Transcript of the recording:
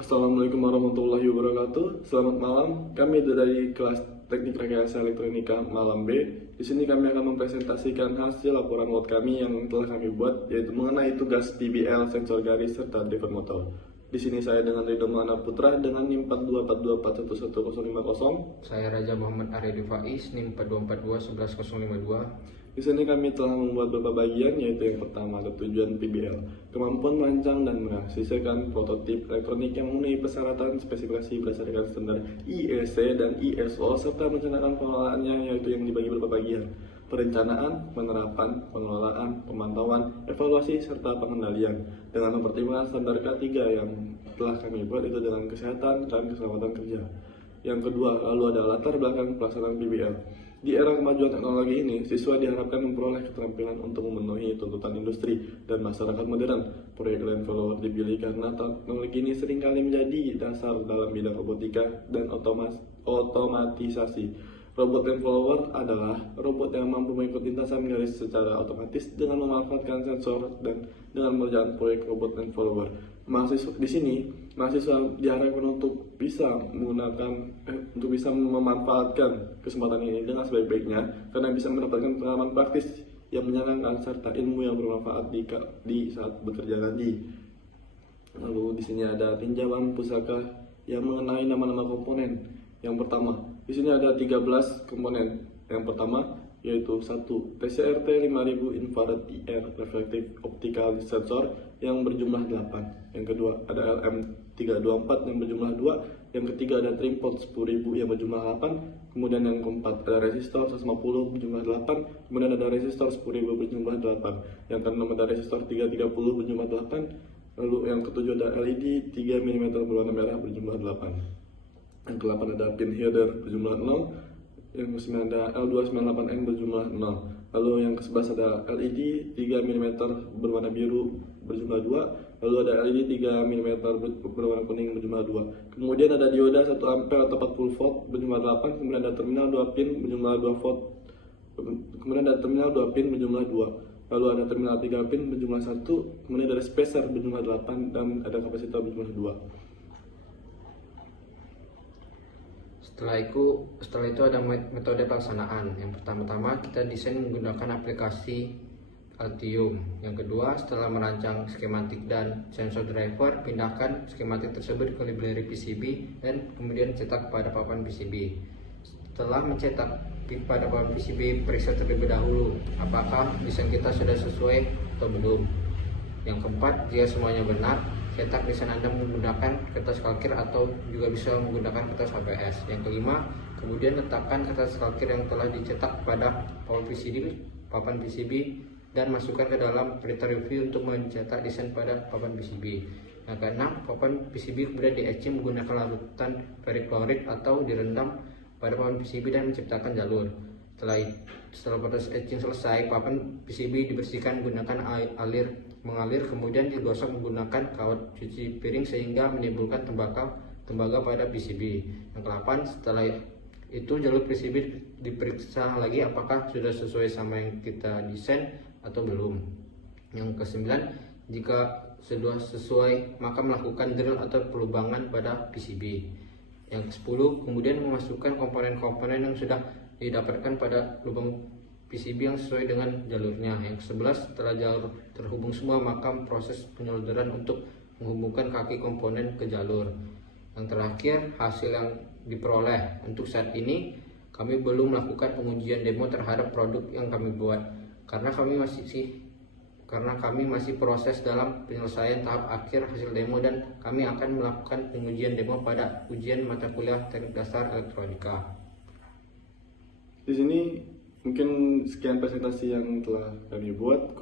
Assalamualaikum warahmatullahi wabarakatuh. Selamat malam. Kami dari kelas Teknik Rekayasa Elektronika Malam B. Di sini kami akan mempresentasikan hasil laporan WOT kami yang telah kami buat, yaitu mengenai tugas TBL, sensor garis, serta driver motor. Di sini saya dengan Ridho Maulana Putra dengan NIM 4242411050. Saya Raja Muhammad Aryadi Faiz, NIM 4242 Di sini kami telah membuat beberapa bagian, yaitu yang pertama ada tujuan PBL, kemampuan merancang dan menghasilkan prototip elektronik yang memenuhi persyaratan spesifikasi berdasarkan standar IEC dan ISO, serta merencanakan pengelolaannya, yaitu yang dibagi beberapa bagian: perencanaan, penerapan, pengelolaan, pemantauan, evaluasi, serta pengendalian, dengan mempertimbangkan standar K3 yang telah kami buat, itu dengan kesehatan dan keselamatan kerja. Yang kedua, lalu ada latar belakang pelaksanaan PBL. Di era kemajuan teknologi ini, siswa diharapkan memperoleh keterampilan untuk memenuhi tuntutan industri dan masyarakat modern. Proyek Land Follower dipilih karena teknologi ini seringkali menjadi dasar dalam bidang robotika dan otomatisasi. Robot Land Follower adalah robot yang mampu mengikut lintasan garis secara otomatis dengan memanfaatkan sensor dan dengan mengerjakan proyek robot Land Follower. Mahasiswa di sini, mahasiswa diharapkan untuk bisa memanfaatkan kesempatan ini dengan sebaik-baiknya, karena bisa mendapatkan pengalaman praktis yang menyenangkan serta ilmu yang bermanfaat di saat bekerja nanti. Lalu di sini ada tinjauan pusaka yang mengenai nama-nama komponen. Yang pertama, di sini ada 13 komponen. Yang pertama yaitu 1. TCRT 5000 Infrared IR Reflective Optical Sensor yang berjumlah 8. Yang kedua ada LM324 yang berjumlah 2. Yang ketiga ada Trimport 10000 yang berjumlah 8. Kemudian yang keempat ada resistor 150 berjumlah 8. Kemudian ada resistor 10000 berjumlah 8. Yang keenam ada resistor 330 berjumlah 8. Lalu yang ketujuh ada LED 3 mm berwarna merah berjumlah 8. Yang ke-8 ada pin header berjumlah 0. Yang ke-9 ada L298N berjumlah 0. Lalu yang ke-11 ada LED 3 mm berwarna biru berjumlah 2. Lalu ada LED 3 mm berwarna kuning berjumlah 2. Kemudian ada dioda 1 ampere atau 40 volt berjumlah 8. Kemudian ada terminal 2 pin berjumlah 2 volt. Kemudian ada terminal 2 pin berjumlah 2. Lalu ada terminal 3 pin berjumlah 1. Kemudian ada spacer berjumlah 8 dan ada kapasitor berjumlah 2. Setelah itu ada metode pelaksanaan. Yang pertama-tama kita desain menggunakan aplikasi Altium. Yang kedua, setelah merancang skematik dan sensor driver, pindahkan skematik tersebut ke library PCB dan kemudian cetak pada papan PCB. Setelah mencetak pada papan PCB, periksa terlebih dahulu apakah desain kita sudah sesuai atau belum. Yang keempat, jika semuanya benar, cetak desain Anda menggunakan kertas kalkir atau juga bisa menggunakan kertas HPS. Yang kelima, kemudian letakkan kertas kalkir yang telah dicetak pada papan PCB dan masukkan ke dalam printer review untuk mencetak desain pada papan PCB. Yang keenam, papan PCB kemudian di-etching menggunakan larutan periklorid atau direndam pada papan PCB dan menciptakan jalur. Setelah proses etching selesai, papan PCB dibersihkan menggunakan mengalir, kemudian digosok menggunakan kawat cuci piring sehingga menimbulkan tembaga pada PCB. Yang ke-8, setelah itu jalur PCB diperiksa lagi apakah sudah sesuai sama yang kita desain atau belum. Yang ke-9, jika sudah sesuai maka melakukan drill atau pelubangan pada PCB. Yang ke-10, kemudian memasukkan komponen-komponen yang sudah didapatkan pada lubang PCB yang sesuai dengan jalurnya. Yang ke-11, setelah jalur terhubung semua maka proses penyolderan untuk menghubungkan kaki komponen ke jalur. Yang terakhir, hasil yang diperoleh. Untuk saat ini kami belum melakukan pengujian demo terhadap produk yang kami buat karena kami masih proses dalam penyelesaian tahap akhir hasil demo, dan kami akan melakukan pengujian demo pada ujian mata kuliah Teknik Dasar Elektronika. Di sini mungkin sekian presentasi yang telah kami buat.